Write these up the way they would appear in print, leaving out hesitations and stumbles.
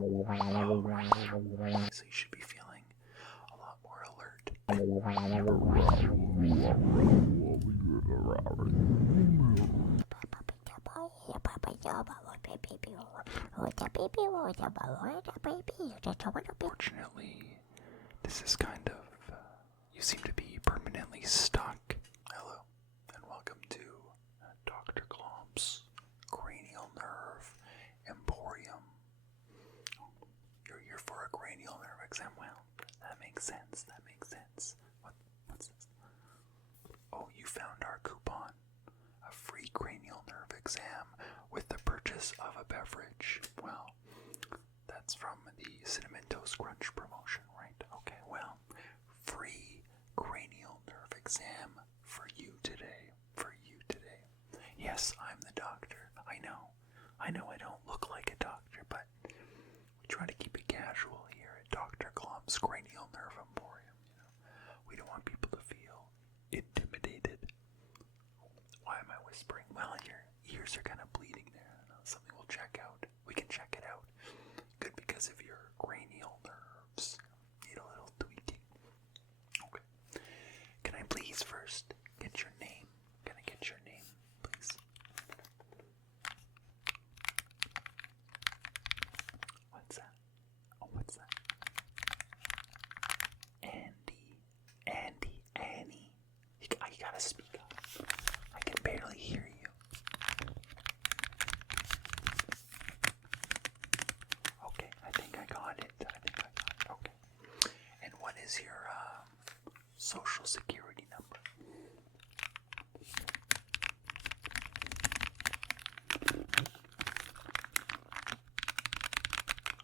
So you should be feeling a lot more alert. Fortunately, this is kind of, you seem to be permanently stuck. Hello, and welcome to Dr. Clomp's Cranial Nerve Emporium. You're here for a cranial nerve exam. Well, that makes sense. What's this? Oh, you found our coupon. A free cranial nerve exam with the purchase of a beverage. Well, that's from the Cinnamon Toast Crunch promotion, right? Okay, well, free cranial nerve exam for you today. Yes, I'm the doctor. I know I don't look like a doctor, but we try to keep it casual here at Dr. Clomp's Cranial Nerve Emporium. We don't want people to feel intimidated. Why am I whispering? Well, your ears are kind of bleeding there. Something we'll check out. We can check it out. Good, because of your cranial nerves need a little tweaking. Okay. Can I please first get your name? Can I get your name, please? What's that? Oh, what's that? Annie. You gotta speak up. I can barely hear you. Okay, I think I got it. Okay. And what is your social security number?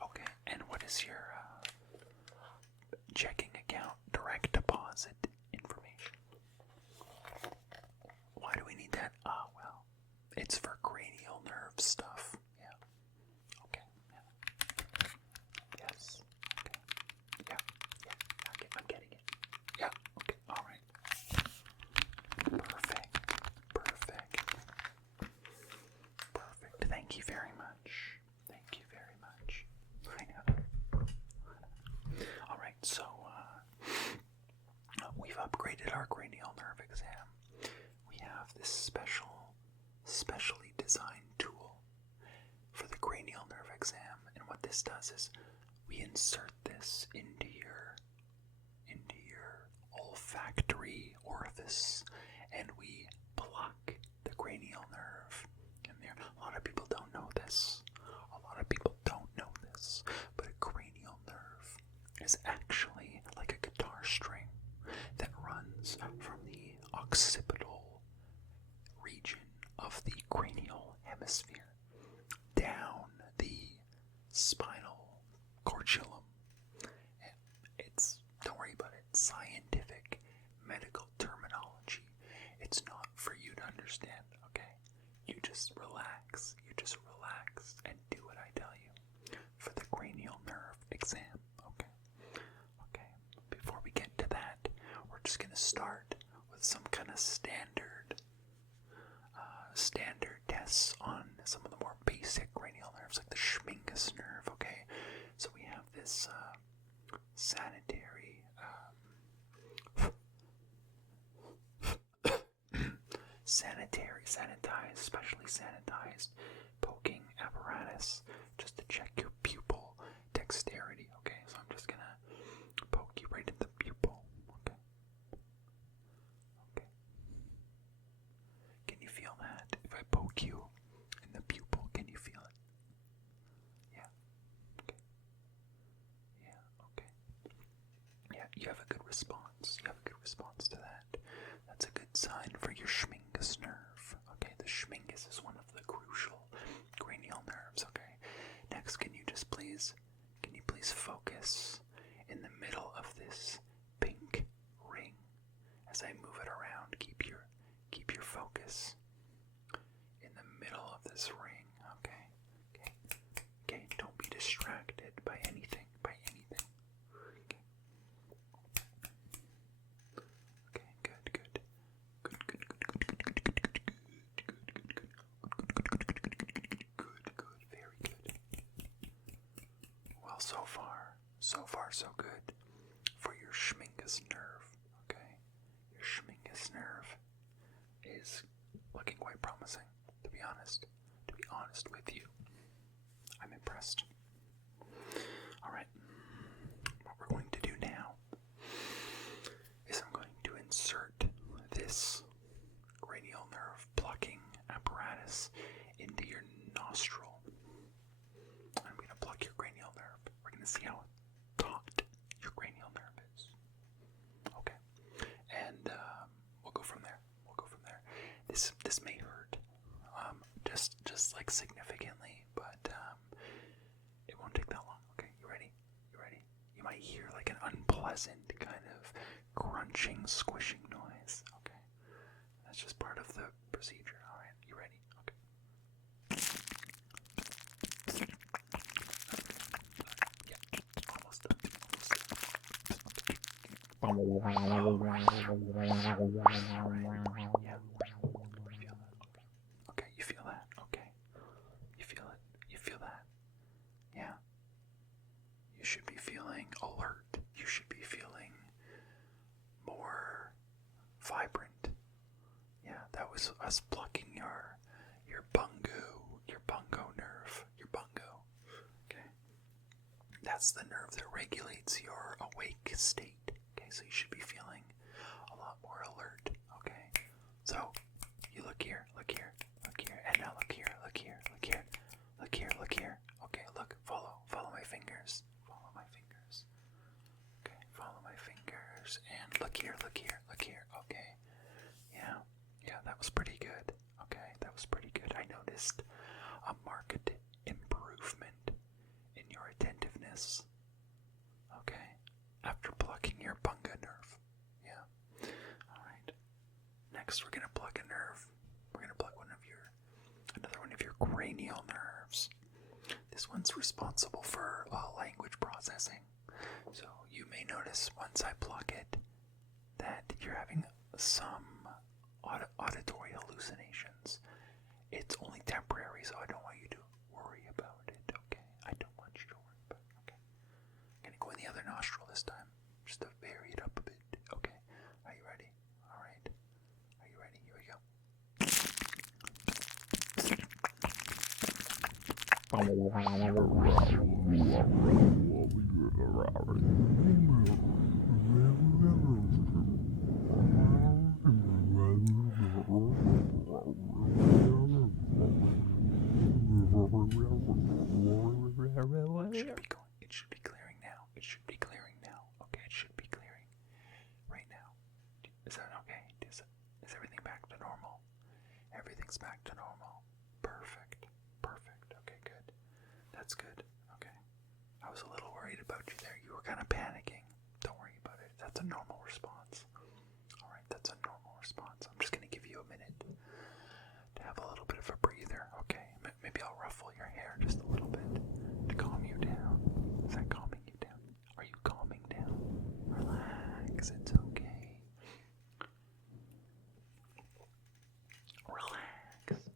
Okay, and what is your checking account direct deposit information? Why do we need that? Well, it's for cranial nerve stuff. Yeah. Okay. Yeah. Yes. Okay. Yeah. I'm getting it. Yeah. Okay. All right. Perfect. Thank you very much. I know. All right. So, we've upgraded our cranial nerve exam. We have this specially designed tool for the cranial nerve exam, and what this does is we insert this into your olfactory orifice, and we pluck the cranial nerve in there. A lot of people don't know this, but a cranial nerve is actually like a guitar string that runs from the occipital region of the cranial hemisphere down the spinal corculum. Don't worry about it, scientific medical terminology. It's not for you to understand, okay? You just relax and do what I tell you for the cranial nerve exam, okay? Okay, before we get to that, we're just gonna start with some kind of standard tests on some of the more basic cranial nerves, like the Schmingus nerve, okay? So we have this specially sanitized poking apparatus just to check your pupil dexterity, okay? So I'm just gonna poke you right in the pupil, okay? Can you feel that? If I poke you in the pupil, can you feel it? Yeah. Okay. Yeah, you have a good response. To that. That's a good sign for your Schmingus nerve. Okay, the Schmingus is one of the crucial cranial nerves, okay? Next, can you please focus so far. So far, so good for your schmingus nerve, okay? Your schmingus nerve is looking quite promising, to be honest. To be honest with you. I'm impressed. Alright. What we're going to do now is I'm going to insert this cranial nerve plucking apparatus into your nostril. I'm going to pluck your cranial nerve. We're going to see how taut your cranial nerve is. Okay. And we'll go from there. This may hurt. Just like significantly, but it won't take that long. Okay, you ready? You might hear like an unpleasant kind of crunching, squishing noise. Okay. That's just part of the procedure. Alright, you ready? Okay. Yeah, almost done. Yeah. Okay, you feel that? Okay. You feel it? You feel that? Yeah. You should be feeling alert. You should be feeling more vibrant. Yeah, that was us plucking your bungo nerve, your bungo. Okay. That's the nerve that regulates your awake state. Okay, so you should be feeling a lot more alert. Okay. So you look here, and now look here. Okay, look, follow my fingers. Okay, follow my fingers, and look here. Okay, yeah, that was pretty good. Okay, that was pretty good. I noticed a marked improvement in your attentiveness. Okay, after plucking your bunga nerve. Yeah. All right. Next, we're gonna pluck a nerve. We're gonna pluck another one of your cranial nerves. This one's responsible for language processing. So you may notice once I pluck it that you're having some auditory hallucinations. It's only temporary, so I don't want you to worry about it, okay? I don't want you to worry about it, okay? I'm gonna go in the other nostril this time, just to vary it up a bit, okay? Are you ready? Alright. Are you ready? Here we go. It should be clearing now. Okay, it should be clearing right now. Is that okay? Is everything back to normal? Everything's back to normal. Perfect. Okay, good. That's good. Okay. I was a little worried about you there. You were kind of panicking. Don't worry about it. That's a normal response. Alright, that's a normal response. I'm just going to give you a minute to have a little bit of a breather. Okay, maybe I'll ruffle your hair just a little bit to calm you down. Is that calming you down? Are you calming down? Relax, it's okay. Relax.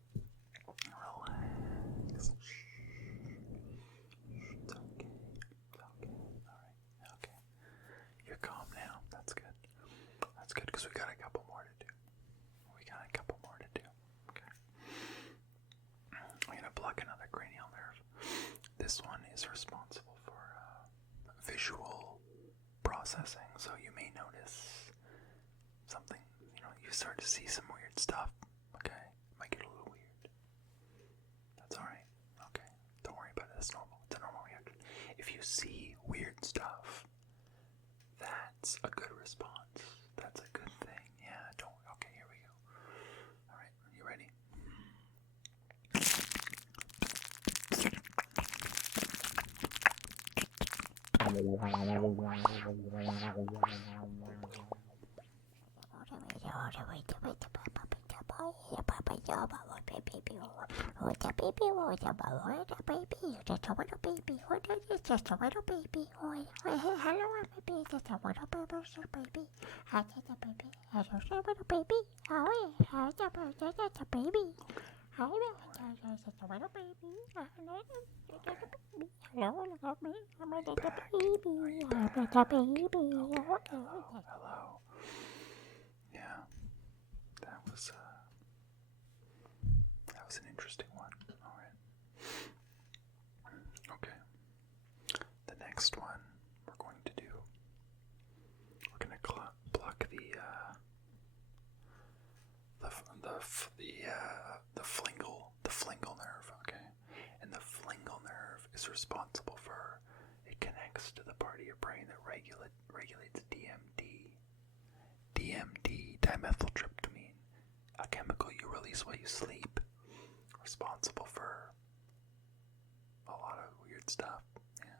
It's okay. Alright, okay. You're calm now. That's good. That's good because we got a couple more to do. Okay. I'm going to pluck another cranial nerve. This one is responsible for visual processing, so you may notice something, you start to see some weird stuff, okay? It might get a little weird. That's alright, okay? Don't worry about it, that's normal. It's a normal reaction. If you see weird stuff, that's a good response. That's a good thing. Yeah, okay, here we go. Alright, you ready? Hello, look at me. I'm a little back? baby. Are you I'm a back? little baby. Okay, hello. Yeah, that was an interesting one. All right. Okay. The next one we're going to do. We're going to pluck the flingal nerve. Okay, and the flingal nerve is responsible for. It connects to the part of your brain that regulates DMD. DMD, dimethyltryptamine, a chemical you release while you sleep, responsible for a lot of weird stuff. Yeah,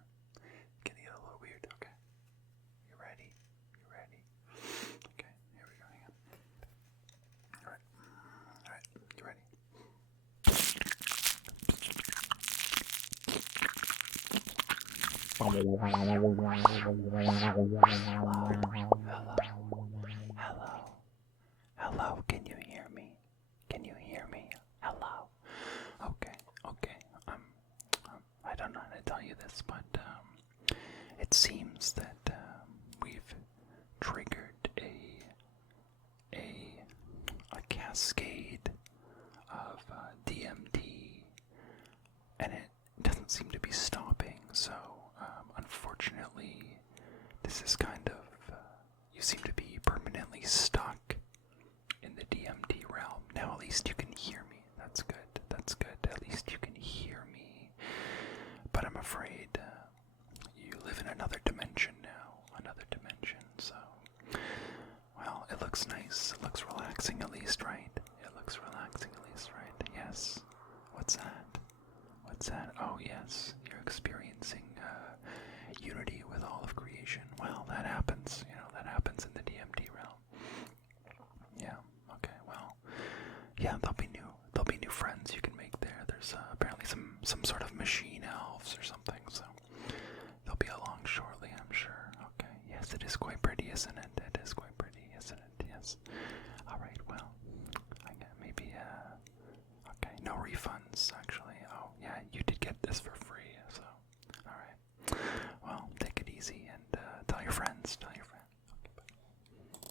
getting it a little weird. Okay, you ready? You ready? Okay, here we go. Hang on. All right, you ready? Hello, can you hear me? Can you hear me? Hello. Okay. I don't know how to tell you this, but it seems that we've triggered a cascade of DMD, and it doesn't seem to be stopping. So unfortunately, this is kind of you seem to be permanently stuck in the DMD realm. Now at least you can hear me. That's good. That's good. At least you can hear me. But I'm afraid you live in another dimension now. Another dimension. So, well, it looks nice. It looks relaxing at least, right? It looks relaxing at least, right? Yes. What's that? What's that? Oh, yes. You're experiencing unity with all of creation. Well, that happens. You know, that happens in the DMD realm. Yeah. Okay. Well, yeah. There'll be new friends you can make there. There's apparently some sort of machine elves or something. So they'll be along shortly, I'm sure. Okay. Yes, it is quite pretty, isn't it? It is quite pretty, isn't it? Yes. All right. Well, I got maybe okay. No refunds actually. Oh yeah, you did get this for free.